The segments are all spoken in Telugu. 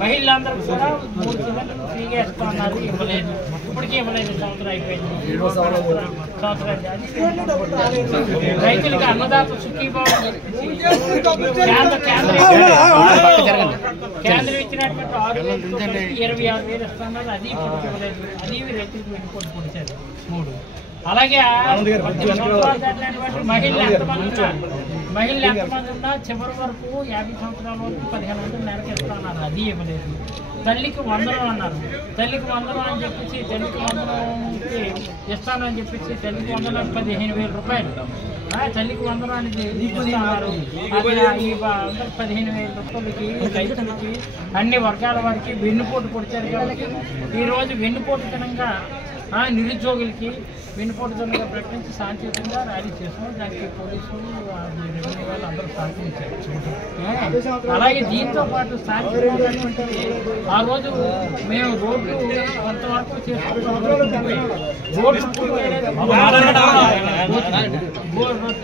మహిళలందరూ కూడా 3 సిలిండర్లు ఫ్రీగా ఇస్తున్నారు, ఇవ్వలేదు, ఇప్పటికీ ఇవ్వలేదు. సంవత్సరం అయిపోయింది, రైతులకి అన్నదాత సుఖీభావం కేంద్రం ఇచ్చినటువంటి 26,000 ఇస్తున్నారు, అది ఇప్పటికి ఇవ్వలేదు. అది రైతులకు వెనుకొట్టు పొడిచారు 3. అలాగే మహిళలు ఎంతమంది ఉన్నా చివరి వరకు 50 సంవత్సరాల వరకు 1500 నెలకు ఇస్తున్నారు, అది ఇవ్వలేదు. తల్లికి 100 అన్నారు, తల్లికి 100 అని చెప్పేసి తల్లికి 100కి ఇస్తానని చెప్పేసి తల్లికి 100 15,000 రూపాయలు. తల్లికి 100 అనేది ఇస్తున్నారు. ఈ 15,000 రూపాయలకి రైతులకి అన్ని వర్గాల వారికి వెన్నుపోటు పొడిచారు. కాబట్టి ఈరోజు వెన్నుపోటు దినంగా నిరుద్యోగులకి వెన్నుపోటుదలుగా ప్రకటించి శాంతియుతంగా ర్యాలీ చేస్తున్నాం. దానికి పోలీసులు రెవెన్యూ వాళ్ళు అందరూ సహకరించారు. అలాగే దీంతో పాటు స్థానిక ఆ రోజు మేము రోడ్లు కొంతవరకు చేసుకుంటాం.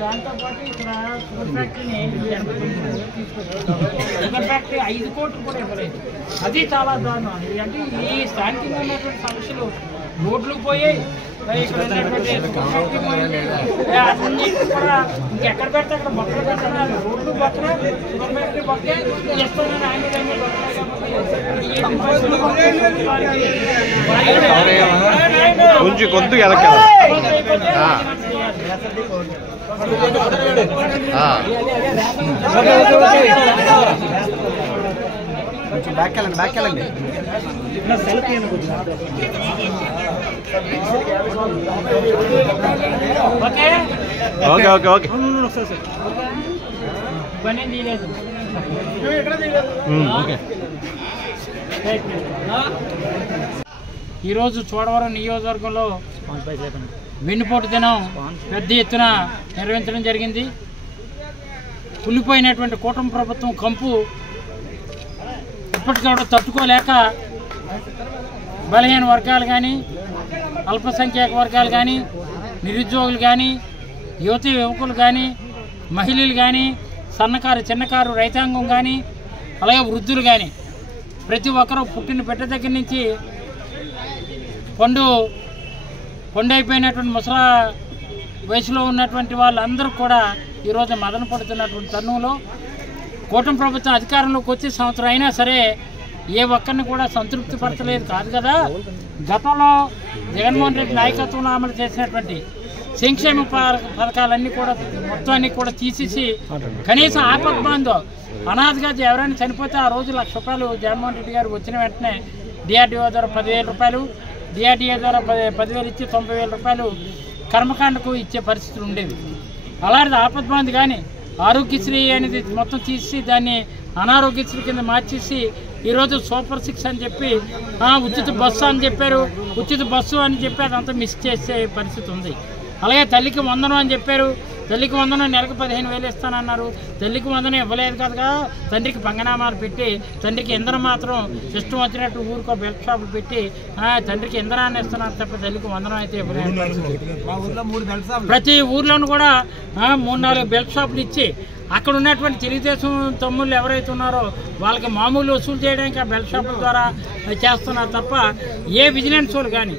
దాంతోపాటు ఇక్కడ షుగర్ ఫ్యాక్టరీని షుగర్ ఫ్యాక్టరీ 5 కోట్లు కూడా ఇవ్వలేదు. అది చాలా దారుణం. అంటే ఈ స్థానికంగా ఉన్నటువంటి సమస్యలు రోడ్లు పోయాయి, ఇక్కడ కూడా ఇంకెక్కడ పెడితే అక్కడ మొక్కలు పెట్టాలి. రోడ్లు పక్కన షుగర్ ఫ్యాక్టరీ పక్కనే చేస్తున్నారు. కొంచెం కొద్దిగా బ్యాక్ వెళ్ళండి. ఓకే ఓకే ఓకే ఈరోజు చోడవరం నియోజకవర్గంలో వెన్నుపోటు దినం పెద్ద ఎత్తున నిర్వహించడం జరిగింది. కులిపోయినటువంటి కూటమి ప్రభుత్వం కంపు ఇప్పటికీ తట్టుకోలేక బలహీన వర్గాలు కానీ, అల్పసంఖ్యాక వర్గాలు కానీ, నిరుద్యోగులు కానీ, యువతి యువకులు కానీ, మహిళలు కానీ, సన్నకారు చిన్నకారు రైతాంగం కానీ, అలాగే వృద్ధులు కానీ ప్రతి ఒక్కరూ పుట్టిన బిడ్డ దగ్గర నుంచి అయిపోయినటువంటి ముసలా వయసులో ఉన్నటువంటి వాళ్ళందరూ కూడా ఈరోజు మదన పడుతున్నటువంటి తరుణంలో కూటమి ప్రభుత్వం అధికారంలోకి వచ్చే సంవత్సరం అయినా సరే ఏ ఒక్కరిని కూడా సంతృప్తి పరచలేదు కాదు కదా. గతంలో జగన్మోహన్ రెడ్డి నాయకత్వంలో అమలు చేసినటువంటి సంక్షేమ పథకాలన్నీ కూడా మొత్తాన్ని కూడా తీసేసి కనీసం ఆపద్బాంధో అనాథగా ఎవరైనా చనిపోతే ఆ రోజు ₹1,00,000 జగన్మోహన్ రెడ్డి గారు వచ్చిన వెంటనే డిఆర్డీఓ ద్వారా 10,000 రూపాయలు, డిఆర్డీఏ ద్వారా 10,000 ఇచ్చి 90,000 రూపాయలు కర్మకాండకు ఇచ్చే పరిస్థితులు ఉండేవి. అలాంటిది ఆపద్బాంధి కానీ ఆరోగ్యశ్రీ అనేది మొత్తం తీసి దాన్ని అనారోగ్యశ్రీ కింద మార్చేసి ఈరోజు సూపర్ 6 అని చెప్పి ఉచిత బస్సు అని చెప్పారు. ఉచిత బస్సు అని చెప్పి అదంతా మిస్ చేసే పరిస్థితి ఉంది. అలాగే తల్లికి 100 అని చెప్పారు. తల్లికి 100 నెలకు 15,000 ఇస్తానన్నారు. తల్లికి 100 ఇవ్వలేదు కదా. తండ్రికి పంగనామాలు పెట్టి తండ్రికి ఇంధనం మాత్రం ఇష్టం వచ్చినట్టు ఊరికో బెల్ట్ షాపులు పెట్టి తండ్రికి ఇంధనాన్ని ఇస్తున్నారు తప్ప తల్లికి 100 అయితే ఇవ్వలేదు. ప్రతి ఊర్లోనూ కూడా 3-4 బెల్ట్ షాపులు ఇచ్చి అక్కడ ఉన్నటువంటి తెలుగుదేశం తమ్ముళ్ళు ఎవరైతే ఉన్నారో వాళ్ళకి మామూలు వసూలు చేయడానికి ఆ బెల్ట్ షాపుల ద్వారా చేస్తున్నారు తప్ప ఏ విజిలెన్స్ వాళ్ళు కానీ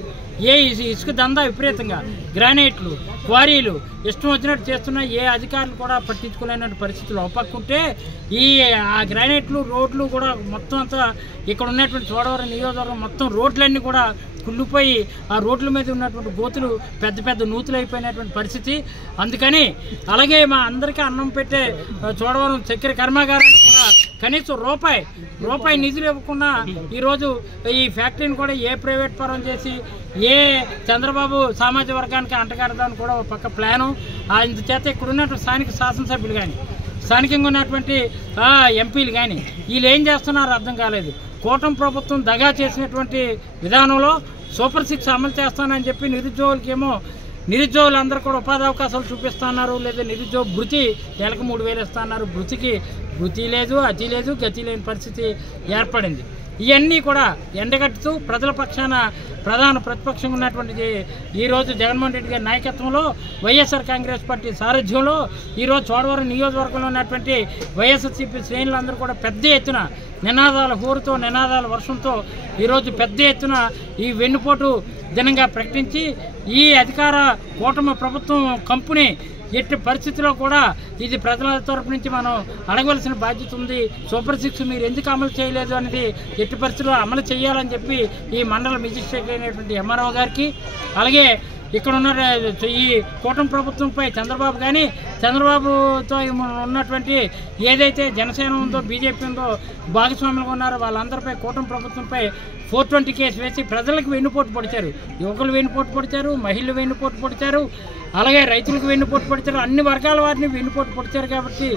ఏ ఇసుక దందా విపరీతంగా గ్రానైట్లు క్వారీలు ఇష్టం వచ్చినట్టు చేస్తున్నా ఏ అధికారులు కూడా పట్టించుకోలేని పరిస్థితులు ఒప్పకుంటే ఆ గ్రానైట్లు రోడ్లు కూడా మొత్తం అంతా ఇక్కడ ఉన్నటువంటి చోడవరం నియోజకవర్గం మొత్తం రోడ్లన్నీ కూడా కుళ్ళిపోయి ఆ రోడ్ల మీద ఉన్నటువంటి గోతులు పెద్ద పెద్ద నూతులు అయిపోయినటువంటి పరిస్థితి. అందుకని అలాగే మా అందరికీ అన్నం పెట్టే చోడవరం చక్కెర కర్మాగారానికి కూడా కనీసం రూపాయి నిధులు ఇవ్వకుండా ఈరోజు ఈ ఫ్యాక్టరీని కూడా ఏ ప్రైవేట్ పరం చేసి ఏ చంద్రబాబు సామాజిక వర్గానికి అంటగడదాన్ని కూడా ఒక పక్క ప్లాను. అందుచేత ఇక్కడ ఉన్నటువంటి స్థానిక శాసనసభ్యులు కానీ స్థానికంగా ఉన్నటువంటి ఎంపీలు కానీ వీళ్ళు ఏం చేస్తున్నారో అర్థం కాలేదు. కూటమి ప్రభుత్వం దగా చేసినటువంటి విధానంలో సూపర్ 6 అమలు చేస్తానని చెప్పి నిరుద్యోగులందరూ కూడా ఉపాధి అవకాశాలు చూపిస్తున్నారు. లేదా నిరుద్యోగ భృతి నెలకు 3,000 ఇస్తున్నారు. భృతి లేదు, అతి లేదు, గతి లేని పరిస్థితి ఏర్పడింది. ఇవన్నీ కూడా ఎండగట్టుతూ ప్రజల పక్షాన ప్రధాన ప్రతిపక్షంగా ఉన్నటువంటి ఈరోజు జగన్మోహన్ రెడ్డి గారి నాయకత్వంలో వైఎస్ఆర్ కాంగ్రెస్ పార్టీ సారథ్యంలో ఈరోజు చోడవరం నియోజకవర్గంలో ఉన్నటువంటి వైఎస్ఆర్సీపీ శ్రేణులందరూ కూడా పెద్ద ఎత్తున నినాదాల హోరుతో నినాదాల వర్షంతో ఈరోజు పెద్ద ఎత్తున ఈ వెన్నుపోటు దినంగా ప్రకటించి ఈ అధికార కూటమి ప్రభుత్వం కంపెనీ ఎట్టి పరిస్థితుల్లో కూడా ఇది ప్రజల తరపు నుంచి మనం అడగవలసిన బాధ్యత ఉంది. సూపర్ 6 మీరు ఎందుకు అమలు చేయలేదు అనేది ఎట్టి పరిస్థితుల్లో అమలు చేయాలని చెప్పి ఈ మండల మెజిస్ట్రేట్ అయినటువంటి ఎంఆర్ఓ గారికి, అలాగే ఇక్కడ ఉన్న ఈ కూటమి ప్రభుత్వంపై చంద్రబాబుతో ఉన్నటువంటి ఏదైతే జనసేన ఉందో, బీజేపీ ఉందో, భాగస్వాములుగా ఉన్నారో వాళ్ళందరిపై కూటమి ప్రభుత్వంపై 420 కేసు వేసి ప్రజలకు వెన్నుపోటు పొడిచారు. యువకులు వెన్నుపోటు పొడిచారు, మహిళలు వెన్నుపోటు పొడిచారు, అలాగే రైతులకు వెన్నుపోటు పొడిచారు, అన్ని వర్గాల వారిని వెన్నుపోటు పొడిచారు. కాబట్టి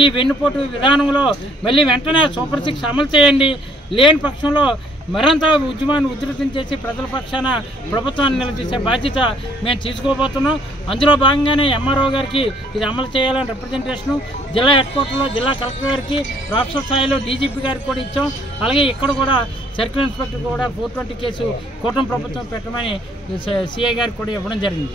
ఈ వెన్నుపోటు విధానంలో మళ్ళీ వెంటనే సూపర్ 6 అమలు చేయండి. లేని పక్షంలో మరింత ఉద్యమాన్ని ఉధృతం చేసి ప్రజల పక్షాన ప్రభుత్వాన్ని నిలదీసే బాధ్యత మేము తీసుకోబోతున్నాం. అందులో భాగంగానే ఎంఆర్ఓ గారికి ఇది అమలు చేయాలని రిప్రజెంటేషను జిల్లా హెడ్ క్వార్టర్లో జిల్లా కలెక్టర్ గారికి, రాష్ట్ర స్థాయిలో డీజీపీ గారికి కూడా ఇచ్చాం. అలాగే ఇక్కడ కూడా సర్కిల్ ఇన్స్పెక్టర్ కూడా 420 కేసు కూటమి ప్రభుత్వం పెట్టమని సిఐ గారికి కూడా ఇవ్వడం జరిగింది.